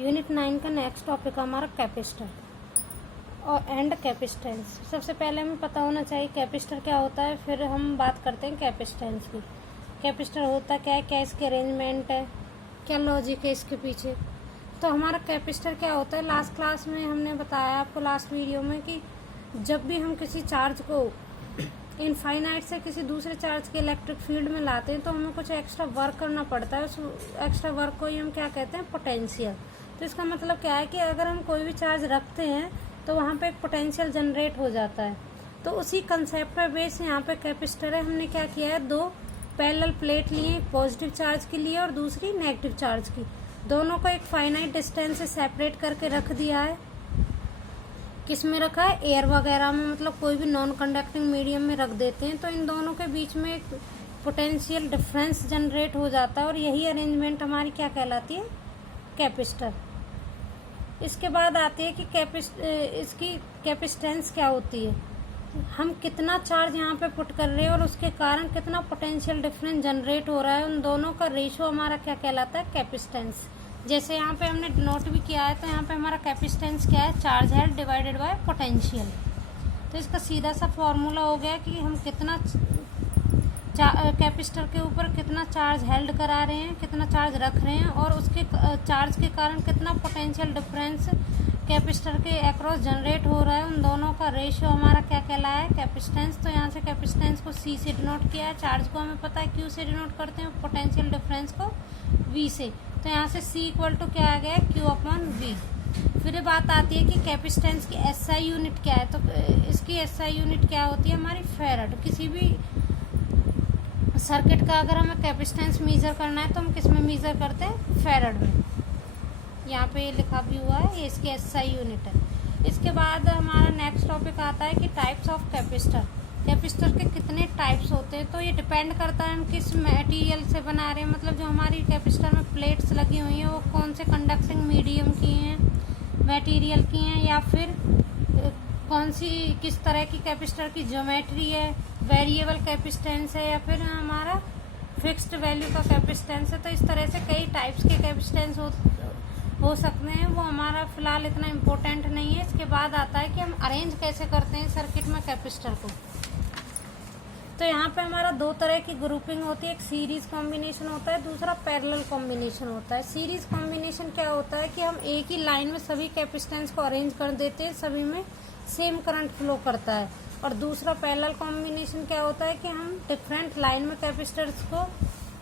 Unit 9 का next topic है हमारा कैपेसिटर और एंड कैपेसिटेंस। सबसे पहले हमें पता होना चाहिए कैपेसिटर क्या होता है, फिर हम बात करते हैं कैपेसिटेंस की। कैपेसिटर होता क्या है, क्या इसके अरेंजमेंट है, क्या लॉजिक है इसके पीछे। तो हमारा कैपेसिटर क्या होता है, लास्ट क्लास में हमने बताया आपको, लास्ट वीडियो में, कि जब भी हम किसी चार्ज को इनफाइनाइट से किसी दूसरे चार्ज के इलेक्ट्रिक फील्ड में लाते हैं तो हमें कुछ एक्स्ट्रा वर्क करना पड़ता है। उस एक्स्ट्रा वर्क को ही हम क्या कहते हैं, पोटेंशियल। तो इसका मतलब क्या है कि अगर हम कोई भी चार्ज रखते हैं तो वहाँ पे एक पोटेंशियल जनरेट हो जाता है। तो उसी कंसेप्ट पर बेस यहाँ पे कैपेसिटर है। हमने क्या किया है, दो पैरेलल प्लेट लिए, एक पॉजिटिव चार्ज के लिए और दूसरी नेगेटिव चार्ज की। दोनों को एक फाइनाइट डिस्टेंस से सेपरेट करके रख दिया है। किस में रखा है, एयर वगैरह में, मतलब कोई भी नॉन कंडक्टिंग मीडियम में रख देते हैं तो इन दोनों के बीच में एक पोटेंशियल डिफरेंस जनरेट हो जाता है और यही अरेंजमेंट हमारी क्या कहलाती है, कैपेसिटर। इसके बाद आती है कि इसकी कैपेसिटेंस क्या होती है, हम कितना चार्ज यहाँ पे पुट कर रहे हैं और उसके कारण कितना पोटेंशियल डिफरेंस जनरेट हो रहा है, उन दोनों का रेशियो हमारा क्या कहलाता है, कैपेसिटेंस। जैसे यहाँ पे हमने नोट भी किया है, तो यहाँ पे हमारा कैपेसिटेंस क्या है, charge held divided by potential. तो इसका सीधा सा फॉर्मूला हो गया कि हम कितना कैपेसिटर के ऊपर कितना चार्ज हेल्ड करा रहे हैं, कितना चार्ज रख रहे हैं और उसके चार्ज के कारण कितना पोटेंशियल डिफरेंस कैपेसिटर के अक्रॉस जनरेट हो रहा है, उन दोनों का रेशियो हमारा क्या कहलाया है, कैपेसिटेंस। तो यहाँ से कैपेसिटेंस को C से डिनोट किया है, चार्ज को हमें पता है Q से डिनोट करते हैं, पोटेंशियल डिफरेंस को V से। तो यहाँ से C इक्वल टू क्या आ गया है, Q/V। फिर ये बात आती है कि कैपेसिटेंस की SI यूनिट क्या है। तो इसकी SI यूनिट क्या होती है हमारी, फेरड। किसी भी सर्किट का अगर हमें कैपेसिटेंस मेजर करना है तो हम किस में मेजर करते हैं, फेरड में। यहाँ पे ये लिखा भी हुआ है, ये इसकी SI यूनिट है। इसके बाद हमारा नेक्स्ट टॉपिक आता है कि टाइप्स ऑफ कैपेसिटर। कैपेसिटर के कितने टाइप्स होते हैं, तो ये डिपेंड करता है हम किस मटेरियल से बना रहे हैं। मतलब जो हमारी कैपेसिटर में प्लेट्स लगी हुई हैं वो कौन से कंडक्टिंग मीडियम की हैं, मटेरियल की हैं, या फिर कौन सी किस तरह की कैपेसिटर की ज्योमेट्री है, वेरिएबल कैपेसिटेंस है या फिर हमारा फिक्स्ड वैल्यू का कैपेसिटेंस है। तो इस तरह से कई टाइप्स के कैपेसिटेंस हो सकते हैं, वो हमारा फिलहाल इतना इम्पोर्टेंट नहीं है। इसके बाद आता है कि हम अरेंज कैसे करते हैं सर्किट में कैपेसिटर को। तो यहाँ पे हमारा दो तरह की ग्रुपिंग होती है, एक सीरीज कॉम्बिनेशन होता है, दूसरा पैरेलल कॉम्बिनेशन होता है। सीरीज कॉम्बिनेशन क्या होता है कि हम एक ही लाइन में सभी कैपेसिटेंस को अरेंज कर देते हैं, सभी में सेम करंट फ्लो करता है। और दूसरा पैरेलल कॉम्बिनेशन क्या होता है कि हम डिफरेंट लाइन में कैपेसिटर्स को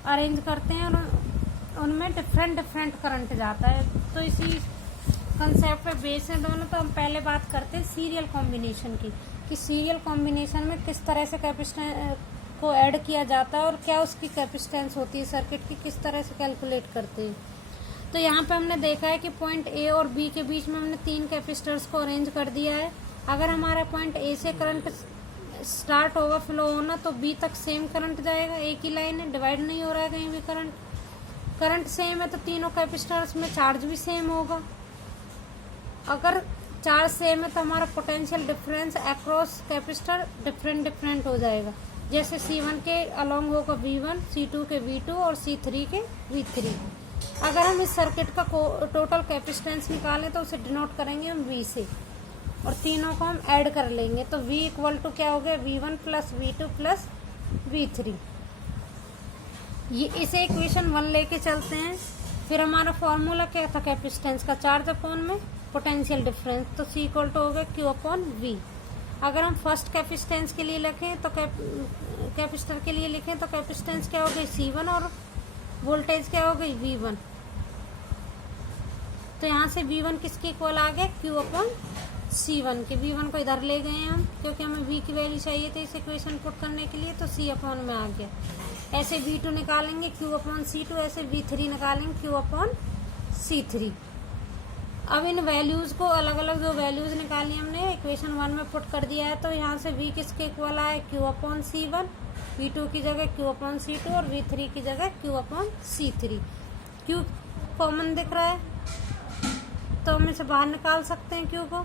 अरेंज करते हैं और उनमें डिफरेंट करंट जाता है। तो इसी कंसेप्ट पे बेस है दोनों। तो हम पहले बात करते हैं सीरियल कॉम्बिनेशन की, कि सीरियल कॉम्बिनेशन में किस तरह से कैपेसिटेंस को ऐड किया जाता है और क्या उसकी कैपेसिटेंस होती है सर्किट की, किस तरह से कैलकुलेट करते हैं। तो यहाँ पे हमने देखा है कि पॉइंट A और B के बीच में हमने 3 कैपेसिटर्स को अरेंज कर दिया है। अगर हमारा पॉइंट A से करंट स्टार्ट होगा फ्लो होना तो B तक सेम करंट जाएगा, एक ही लाइन है, डिवाइड नहीं हो रहा है कहीं भी करंट सेम है तो तीनों कैपेसिटर्स में चार्ज भी सेम होगा। अगर चार्ज सेम है तो हमारा potential difference across capacitor different हो जाएगा। जैसे C1 के अलोंग होगा V1, C2 के V2 और C3 के V3। अगर हम इस सर्किट का टोटल कैपेसिटेंस निकालें तो उसे डिनोट करेंगे हम V से और तीनों को हम ऐड कर लेंगे। तो V इक्वल टू क्या हो गया, V1 plus V2 plus V3। ये इसे इक्वेशन 1 लेके चलते हैं। फिर हमारा फॉर्मूला क्या था कैपेसिटेंस का, चार्ज अपॉन में पोटेंशियल डिफरेंस। तो C इक्वल टू हो गया Q/V। अगर हम फर्स्ट कैपेसिटेंस के लिए लिखें तो कैपेसिटर के लिए लिखें तो कैपेसिटेंस क्या हो गई, C1 और वोल्टेज क्या हो गई, V1। तो यहाँ से V1 किसके इक्वल आ गया, Q/C1 के। V1 को इधर ले गए हम क्योंकि हमें V की वैल्यू चाहिए थी इस इक्वेशन पुट करने के लिए, तो C/में आ गया। ऐसे V2 निकालेंगे Q/C2, ऐसे V3 निकालेंगे Q/C3। अब इन वैल्यूज को अलग अलग जो वैल्यूज निकाली हमने इक्वेशन 1 में पुट कर दिया है। तो यहाँ से V किसके इक्वल आया, Q/C1, V2 की जगह Q/C2 और V3 की जगह Q/C3। Q कॉमन दिख रहा है तो हम इसे बाहर निकाल सकते हैं Q को।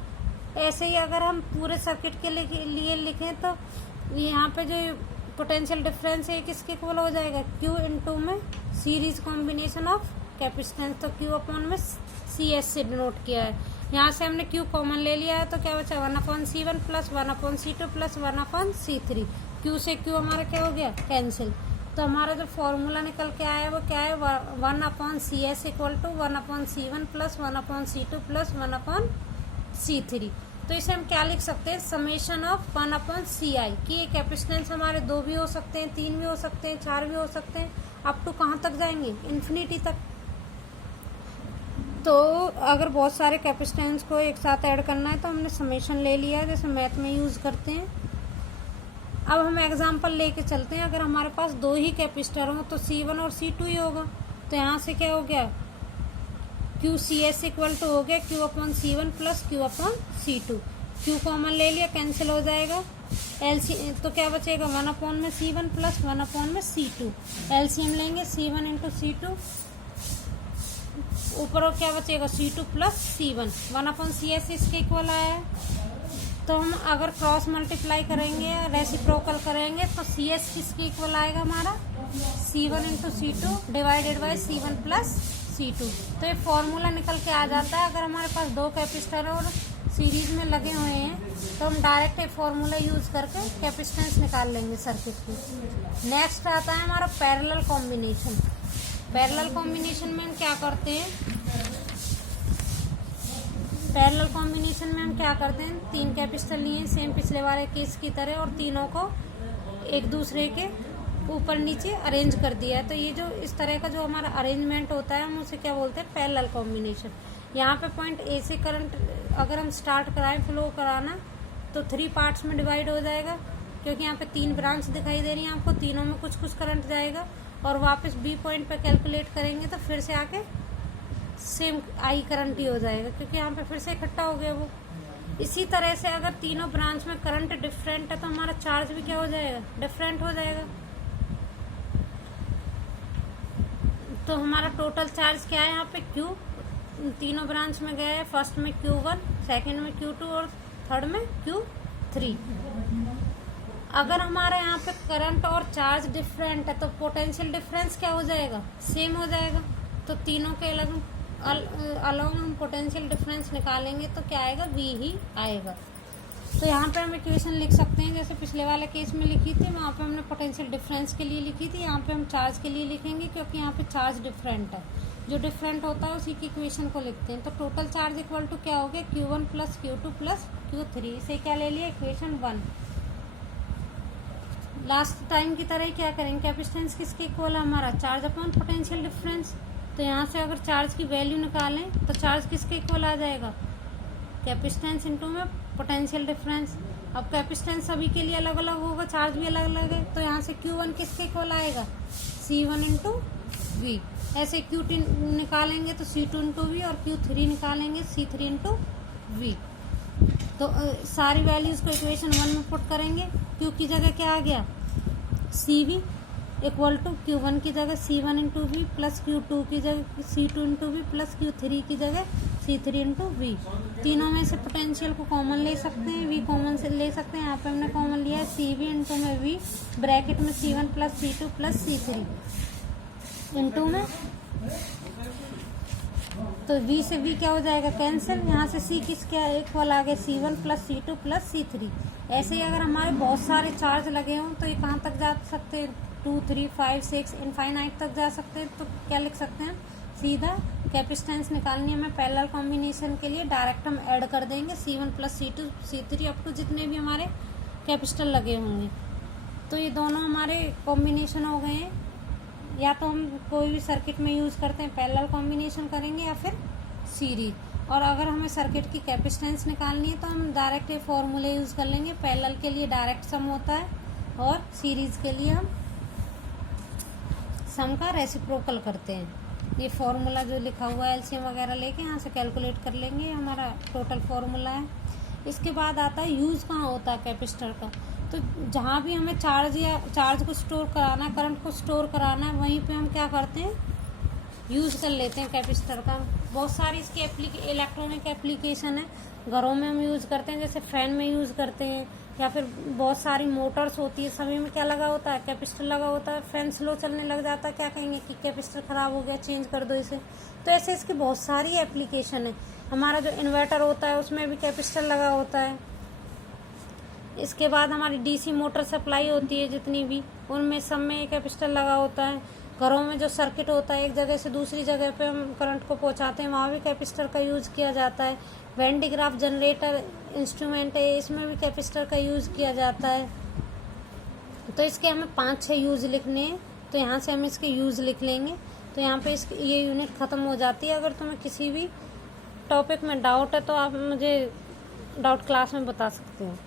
ऐसे ही अगर हम पूरे सर्किट के लिए लिखें तो यहाँ पे जो पोटेंशियल डिफरेंस है किसके इक्वल हो जाएगा, Q इनटू में सीरीज कॉम्बिनेशन ऑफ कैपेसिटेंस। तो Q/में सी एस से डिनोट किया है। यहाँ से हमने क्यू कॉमन ले लिया है तो क्या बचा 1/C1 plus 1/C2 plus 1/C3। Q से क्यू हमारा क्या हो गया कैंसिल। तो हमारा जो फॉर्मूला निकल के आया वो क्या है 1/CS equal to 1/C1 plus 1/C2 plus 1/C3। तो इसे हम क्या लिख सकते हैं समेशन ऑफ 1/CI कि ये कैपेसिटेंस हमारे 2 भी हो सकते हैं, 3 भी हो सकते हैं, 4 भी हो सकते हैं, अप टू कहाँ तक जाएंगे इन्फिनिटी तक। तो अगर बहुत सारे कैपेसिटेंस को एक साथ ऐड करना है तो हमने समेशन ले लिया जैसे मैथ में यूज़ करते हैं। अब हम एग्जांपल लेके चलते हैं। अगर हमारे पास 2 ही कैपेसिटर हो तो C1 और C2 ही होगा। तो यहाँ से क्या हो गया QCS इक्वल टू हो गया Q/C1 plus Q/C2। Q common ले लिया कैंसिल हो जाएगा। तो क्या बचेगा 1/C1 प्लस 1/C2। LCM लेंगे C1 इंटू C2, ऊपर और क्या बचेगा C2 प्लस C1। 1/CS इसके इक्वल आया है। तो हम अगर क्रॉस मल्टीप्लाई करेंगे रेसिप्रोकल करेंगे तो CS किसके इक्वल आएगा हमारा C1 into C2 divided by C1 plus C2। तो ये फॉर्मूला निकल के आ जाता है। अगर हमारे पास 2 कैपेसिटर और सीरीज में लगे हुए हैं तो हम डायरेक्ट ये फॉर्मूला यूज करके कैपेसिटेंस निकाल लेंगे सर्किट की। नेक्स्ट आता है हमारा पैरेलल कॉम्बिनेशन। पैरेलल कॉम्बिनेशन में हम क्या करते हैं पैरेलल कॉम्बिनेशन में हम क्या करते हैं 3 कैपेसिटर लिए सेम पिछले वाले केस की तरह और तीनों को एक दूसरे के ऊपर नीचे अरेंज कर दिया है। तो ये जो इस तरह का जो हमारा अरेंजमेंट होता है हम उसे क्या बोलते हैं पैरेलल कॉम्बिनेशन। यहाँ पे पॉइंट ए से करंट अगर हम स्टार्ट कराएं फ्लो कराना तो 3 पार्ट्स में डिवाइड हो जाएगा क्योंकि यहाँ पे 3 ब्रांच दिखाई दे रही है आपको, तीनों में कुछ कुछ करंट जाएगा और वापस बी पॉइंट पे कैलकुलेट करेंगे तो फिर से आके सेम आई करंट ही हो जाएगा क्योंकि यहाँ पे फिर से इकट्ठा हो गया वो। इसी तरह से अगर तीनों ब्रांच में करंट डिफरेंट है तो हमारा चार्ज भी क्या हो जाएगा डिफरेंट हो जाएगा। तो हमारा टोटल चार्ज क्या है यहाँ पे Q तीनों ब्रांच में गया है। फर्स्ट में Q1, सेकंड में Q2 और थर्ड में Q3। अगर हमारे यहाँ पे करंट और चार्ज डिफरेंट है तो पोटेंशियल डिफरेंस क्या हो जाएगा सेम हो जाएगा। तो तीनों के अलग हम पोटेंशियल डिफरेंस निकालेंगे तो क्या आएगा V ही आएगा। तो यहाँ पे हम इक्वेशन लिख सकते हैं जैसे पिछले वाले केस में लिखी थी, वहाँ पे हमने पोटेंशियल डिफरेंस के लिए लिखी थी, यहाँ पे हम चार्ज के लिए लिखेंगे क्योंकि यहाँ पे चार्ज डिफरेंट है। जो डिफरेंट होता है उसी की इक्वेशन को लिखते हैं। तो टोटल चार्ज इक्वल टू क्या हो गया Q1 plus Q2 plus Q3। इसे क्या ले लिया इक्वेशन 1। लास्ट टाइम की तरह क्या करेंगे कैपेसिटेंस किसके इक्वल है हमारा चार्ज अपॉन पोटेंशियल डिफरेंस। तो यहाँ से अगर चार्ज की वैल्यू निकालें तो चार्ज किसके इक्वल आ जाएगा कैपेसिटेंस इंटू में पोटेंशियल डिफरेंस। अब कैपेसिटेंस सभी के लिए अलग अलग होगा, चार्ज भी अलग अलग है। तो यहाँ से Q1 किसके इक्वल आएगा C1 इंटू V। ऐसे Q2 निकालेंगे तो C2 इंटू V और Q3 निकालेंगे C3 इंटू V। तो सारी वैल्यूज को इक्वेशन 1 में पुट करेंगे। Q की जगह क्या आ गया CV इक्वल टू Q1 की जगह C1 into V plus Q2 की जगह C2 into V plus Q3 की जगह C3 इंटू V। तीनों में से पोटेंशियल को कॉमन ले सकते हैं, V कॉमन से ले सकते हैं। यहाँ पे हमने कॉमन लिया है CV इंटू में V ब्रैकेट में C1 plus C2 plus C3 into में। तो V से V क्या हो जाएगा कैंसिल। यहाँ से C किसके इक्वल आ गए C1 plus C2 plus C3। ऐसे ही अगर हमारे बहुत सारे चार्ज लगे हों तो ये कहाँ तक जा सकते हैं 2, 3, 5, 6 इनफाइनाइट तक जा सकते हैं। तो क्या लिख सकते हैं सीधा कैपेसिटेंस निकालनी है हमें पैरेलल कॉम्बिनेशन के लिए डायरेक्ट हम ऐड कर देंगे C1 plus C2 C3 up to जितने भी हमारे कैपेसिटर लगे होंगे। तो ये दोनों हमारे कॉम्बिनेशन हो गए हैं। या तो हम कोई भी सर्किट में यूज़ करते हैं पैरेलल कॉम्बिनेशन करेंगे या फिर सीरीज। और अगर हमें सर्किट की कैपेसिटेंस निकालनी है तो हम डायरेक्ट ये फॉर्मूले यूज़ कर लेंगे। पैरेलल के लिए डायरेक्ट सम होता है और सीरीज के लिए हम सम का रेसिप्रोकल करते हैं। ये फार्मूला जो लिखा हुआ है एलसीएम वगैरह लेके यहाँ से कैलकुलेट कर लेंगे, हमारा टोटल फार्मूला है। इसके बाद आता है यूज़ कहाँ होता है कैपेसिटर का। तो जहाँ भी हमें चार्ज को स्टोर कराना है, करंट को स्टोर कराना है, वहीं पे हम क्या करते हैं यूज़ कर लेते हैं कैपेसिटर का। बहुत सारी इसकी इलेक्ट्रॉनिक एप्लीकेशन है, घरों में हम यूज़ करते हैं, जैसे फ़ैन में यूज़ करते हैं, या फिर बहुत सारी मोटर्स होती है, सभी में क्या लगा होता है, कैपेसिटर लगा होता है। फैन स्लो चलने लग जाता है, क्या कहेंगे कि कैपेसिटर खराब हो गया, चेंज कर दो इसे। तो ऐसे इसकी बहुत सारी एप्लीकेशन है। हमारा जो इन्वर्टर होता है उसमें भी कैपेसिटर लगा होता है। इसके बाद हमारी डीसी मोटर सप्लाई होती है जितनी भी, उनमें सब में कैपेसिटर लगा होता है। घरों में जो सर्किट होता है, एक जगह से दूसरी जगह पे हम करंट को पहुंचाते हैं, वहाँ भी कैपेसिटर का यूज़ किया जाता है। वेंडिग्राफ जनरेटर इंस्ट्रूमेंट है, इसमें भी कैपेसिटर का यूज़ किया जाता है। तो इसके हमें 5-6 यूज़ लिखने हैं, तो यहाँ से हम इसके यूज़ लिख लेंगे। तो यहाँ पे ये यूनिट ख़त्म हो जाती है। अगर तुम्हें किसी भी टॉपिक में डाउट है तो आप मुझे डाउट क्लास में बता सकते हो।